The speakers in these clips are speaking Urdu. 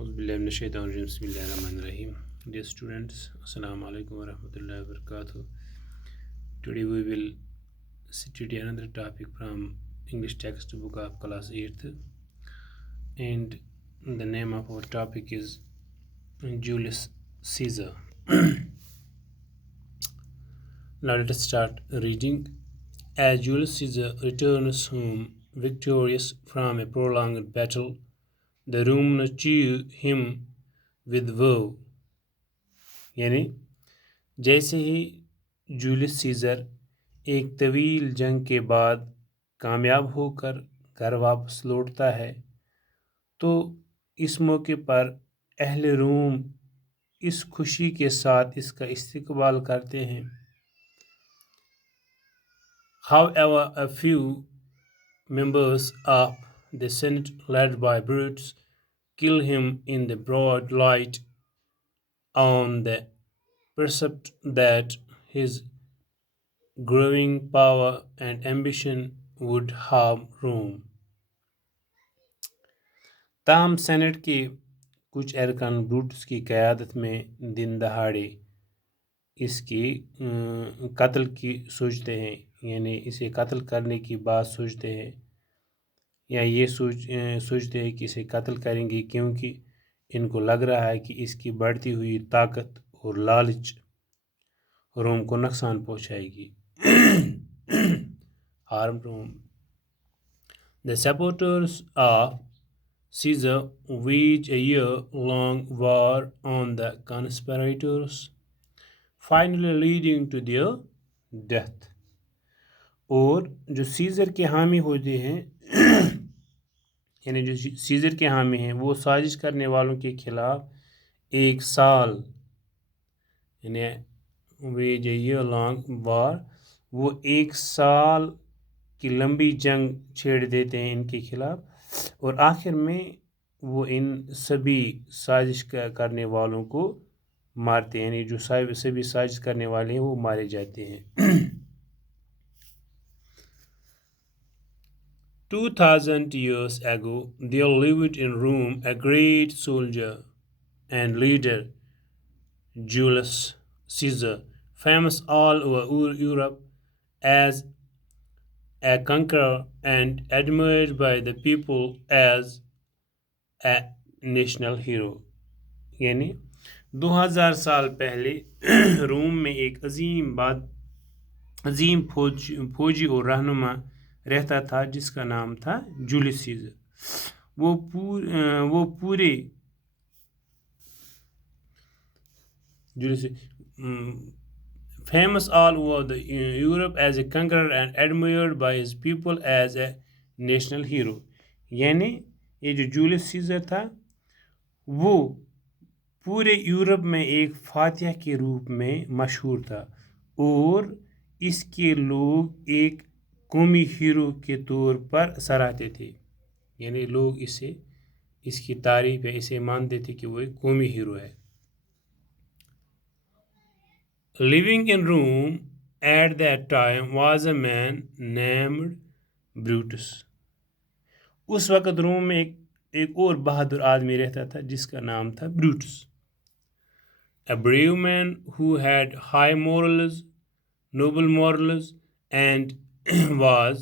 اعوذ باللہ من الشیطان الرجیم بسم اللہ الرحمن الرحیم. Dear students, Assalamu alaikum wa rahmatullahi wa barakatuh. Today we will study another topic from English textbook of class 8th, and the name of our topic is Julius Caesar. Now let us start reading. As Julius Caesar returns home victorious from a prolonged battle, the Romans cheer him with woe. یعنی جیسے ہی جولیس سیزر ایک طویل جنگ کے بعد کامیاب ہو کر گھر واپس لوٹتا ہے تو اس موقع پر اہل روم اس خوشی کے ساتھ اس کا استقبال کرتے ہیں. However, a few members of the Senate led by Brutus kill him in the broad light on the pretext that his growing power and ambition would harm Rome. تاہم سینٹ کے کچھ ارکان بروٹس کی قیادت میں دن دہاڑے اس کی قتل کی سوچتے ہیں، یعنی اسے قتل کرنے کی بات سوچتے ہیں یا یہ سوچتے ہیں کہ اسے قتل کریں گے کیونکہ ان کو لگ رہا ہے کہ اس کی بڑھتی ہوئی طاقت اور لالچ روم کو نقصان پہنچائے گی. harm Rome. The supporters of Caesar wage a year-long war on the conspirators, finally leading to their death. اور جو سیزر کے حامی ہوتے ہیں یعنی جو سیزر کے حامی ہیں وہ سازش کرنے والوں کے خلاف ایک سال یعنی ویج اے ایئر لانگ وار، وہ ایک سال کی لمبی جنگ چھیڑ دیتے ہیں ان کے خلاف، اور آخر میں وہ ان سبھی سازش کرنے والوں کو مارتے ہیں، یعنی جو سبھی سازش کرنے والے ہیں وہ مارے جاتے ہیں. 2000 years ago, there lived in Rome a great soldier and leader, Julius Caesar, famous all over Europe as a conqueror and admired by the people as a national hero. یعنی 2000 سال پہلے روم میں ایک عظیم فوجی اور رہنما رہتا تھا جس کا نام تھا جولیس سیزر. وہ پورے famous all over the Europe as a conqueror and admired by his people as a national hero. یعنی یہ جو جولیس سیزر تھا وہ پورے یورپ میں ایک فاتح کے روپ میں مشہور تھا اور اس کے لوگ ایک قومی ہیرو کے طور پر سراہتے تھے، یعنی لوگ اس کی تعریف ہے، اسے مانتے تھے کہ وہ ایک قومی ہیرو ہے. Living in Rome at that time was a man named Brutus. اس وقت روم میں ایک اور بہادر آدمی رہتا تھا جس کا نام تھا Brutus. A brave man who had high morals, noble morals, and was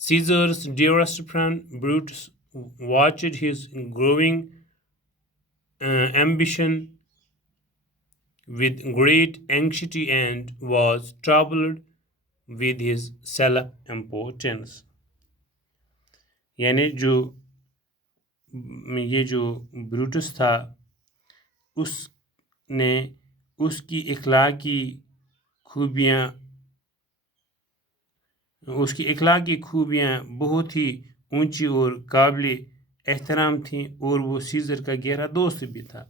Caesar's dearest friend. Brutus watched his growing ambition with great anxiety and was troubled with his self-importance. یعنی یہ جو بروٹس تھا اس نے اس کی اخلاقی خوبیاں بہت ہی اونچی اور قابل احترام تھیں اور وہ سیزر کا گہرا دوست بھی تھا،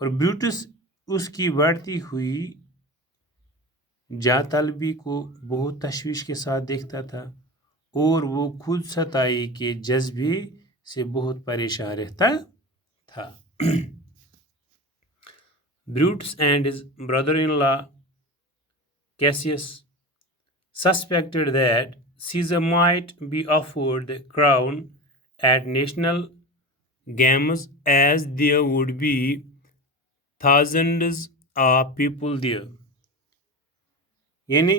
اور بروٹس اس کی بڑھتی ہوئی جاہ طلبی کو بہت تشویش کے ساتھ دیکھتا تھا اور وہ خود ستائی کے جذبے سے بہت پریشان رہتا تھا. Brutus and his brother-in-law Cassius suspected that Caesar might be offered the crown at national games as there would be thousands of people there. یعنی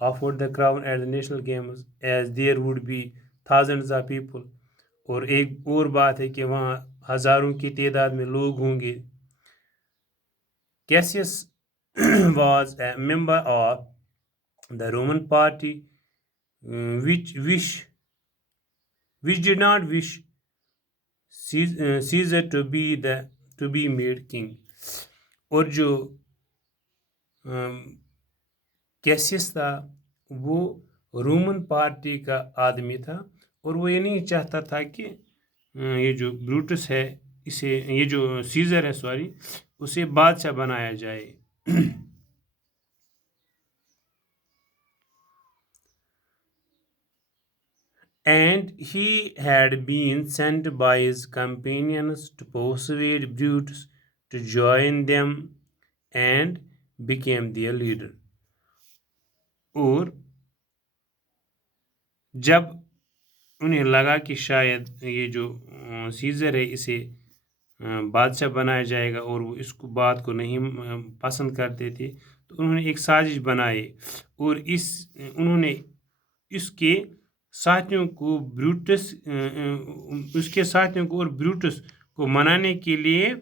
offered the crown at the national games as there would be thousands of people اور ایک اور بات ہے کہ وہاں ہزاروں کی تعداد میں لوگ ہوں گے Cassius was a member of the Roman party which did not wish Caesar to be made king اور جو کیسیس تھا وہ رومن پارٹی کا آدمی تھا اور وہ یہ نہیں چاہتا تھا کہ یہ جو بروٹس ہے اسے یہ جو سیزر ہے سوری اسے بادشاہ بنایا جائے And he had been sent by his companions to persuade Brutus to join them and became their leader. اور جب انہیں لگا کہ شاید یہ جو سیزر ہے اسے بادشاہ بنایا جائے گا اور وہ اس کو بات کو نہیں پسند کرتے تھے تو انہوں نے ایک سازش بنائی اور انہوں نے اس کے ساتھیوں کو اور بروٹس کو منانے کے لیے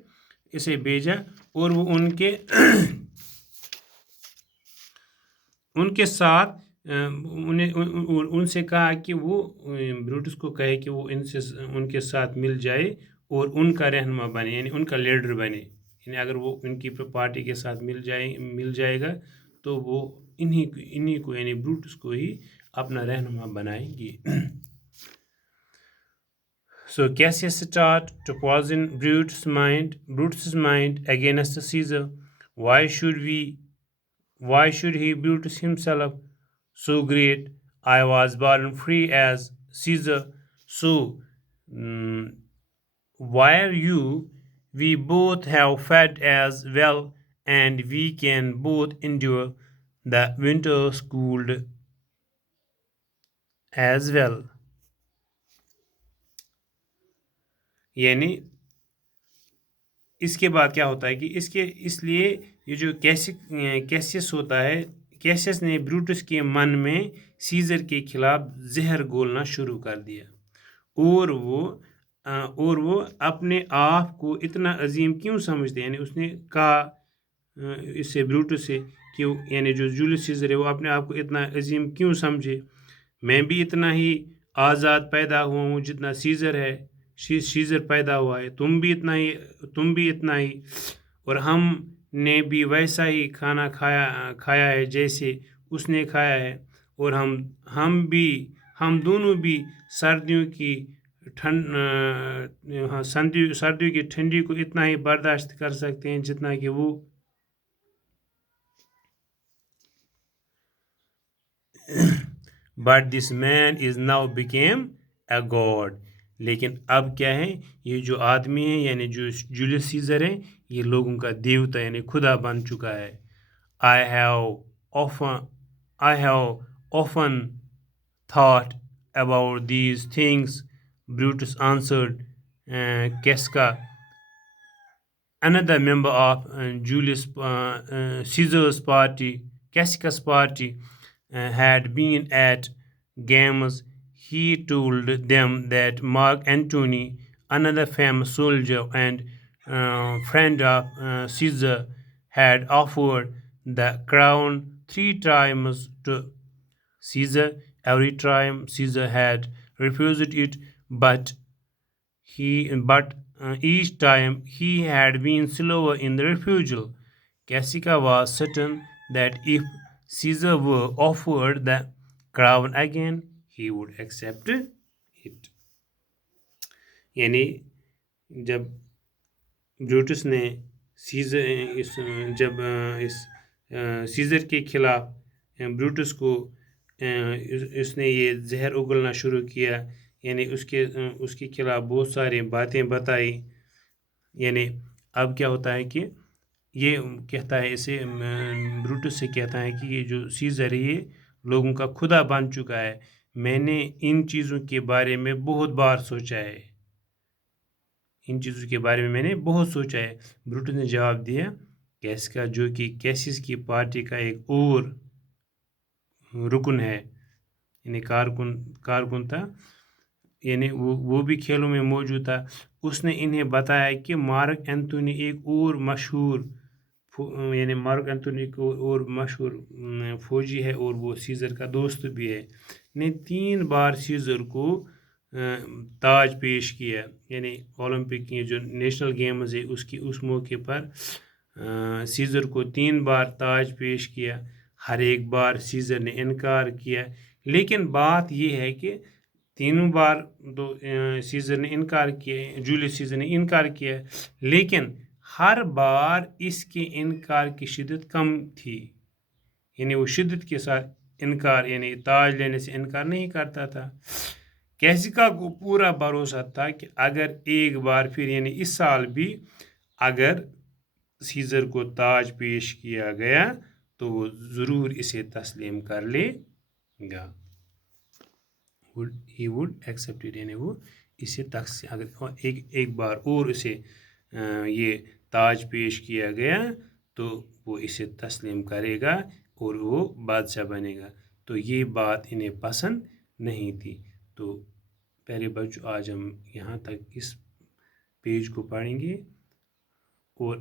اسے بھیجا اور وہ ان کے ساتھ ان سے کہا کہ وہ بروٹس کو کہے کہ وہ ان کے ساتھ مل جائے اور ان کا رہنما بنے یعنی ان کا لیڈر بنے یعنی اگر وہ ان کی پارٹی کے ساتھ مل جائے گا تو وہ انہی کو یعنی بروٹس کو ہی اپنا رہنما بنائیں گے So Cassius started to poison Brutus' mind against Caesar. Why should he Brutus himself so great? I was born free as Caesar, so why are you? We both have fed as well, and we can both endure the winter's cold as well. یعنی اس کے بعد کیا ہوتا ہے کہ اس لیے یہ جو کیسیس ہوتا ہے کیسیس نے بروٹس کے من میں سیزر کے خلاف زہر گھولنا شروع کر دیا اور وہ اپنے آپ کو اتنا عظیم کیوں سمجھتے یعنی اس نے کہا اس سے بروٹس سے کہ یعنی جو جولیس سیزر ہے وہ اپنے آپ کو اتنا عظیم کیوں سمجھے میں بھی اتنا ہی آزاد پیدا ہوا ہوں جتنا سیزر پیدا ہوا ہے تم بھی اتنا ہی اور ہم نے بھی ویسا ہی کھانا کھایا ہے جیسے اس نے کھایا ہے اور ہم دونوں بھی سردیوں کی ٹھنڈی کو اتنا ہی برداشت کر سکتے ہیں جتنا کہ وہ But this man is now became a god. لیکن اب کیا ہے یہ جو آدمی ہے یعنی جو جولیس سیزر ہے یہ لوگوں کا دیوتا یعنی خدا بن چکا ہے I have often thought about these things, Brutus answered. Casca, another member of Julius Caesar's party, Cassicus party, had been at games. He told them that Mark Antony, another famous soldier and friend of Caesar, had offered the crown 3 times to Caesar. Every time Caesar had refused it, but each time he had been slower in the refusal. Cassica was certain that if Caesar were offered the crown again, he would accept it. یعنی جب بروٹس نے سیزر کے خلاف بروٹس کو اس نے یہ زہر اگلنا شروع کیا، یعنی اس کے خلاف بہت ساری باتیں بتائی. یعنی اب کیا ہوتا ہے کہ یہ کہتا ہے اسے بروٹس سے کہتا ہے کہ یہ جو سیزر ہے یہ لوگوں کا خدا بن چکا ہے. میں نے ان چیزوں کے بارے میں بہت بار سوچا ہے، ان چیزوں کے بارے میں میں نے بہت سوچا ہے. بروٹس نے جواب دیا کیسکا، جو کہ کیسس کی پارٹی کا ایک اور رکن ہے، یعنی کارکن تھا، یعنی وہ بھی کھیلوں میں موجود تھا. اس نے انہیں بتایا کہ مارک اینتھونی ایک اور مشہور یعنی مارک اینتھونی کو اور مشہور فوجی ہے اور وہ سیزر کا دوست بھی ہے. نے 3 بار سیزر کو تاج پیش کیا، یعنی اولمپک جو نیشنل گیمز ہے اس موقع پر سیزر کو 3 بار تاج پیش کیا. ہر ایک بار سیزر نے انکار کیا، لیکن بات یہ ہے کہ 3 بار تو سیزر نے انکار کیا، جولیس سیزر نے انکار کیا، لیکن ہر بار اس کے انکار کی شدت کم تھی. یعنی وہ شدت کے ساتھ انکار، یعنی تاج لینے سے انکار نہیں کرتا تھا. کیسیکا کو پورا بھروسہ تھا کہ اگر ایک بار پھر یعنی اس سال بھی اگر سیزر کو تاج پیش کیا گیا تو وہ ضرور اسے تسلیم کر لے گا. he would accept it، یعنی وہ اسے اگر ایک بار اور اسے یہ تاج پیش کیا گیا تو وہ اسے تسلیم کرے گا اور وہ بادشاہ بنے گا. تو یہ بات انہیں پسند نہیں تھی. تو پیارے بچوں، آج ہم یہاں تک اس پیج کو پڑھیں گے اور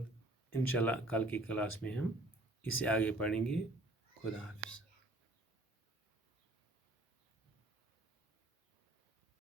انشاءاللہ کل کی کلاس میں ہم اسے آگے پڑھیں گے. خدا حافظ.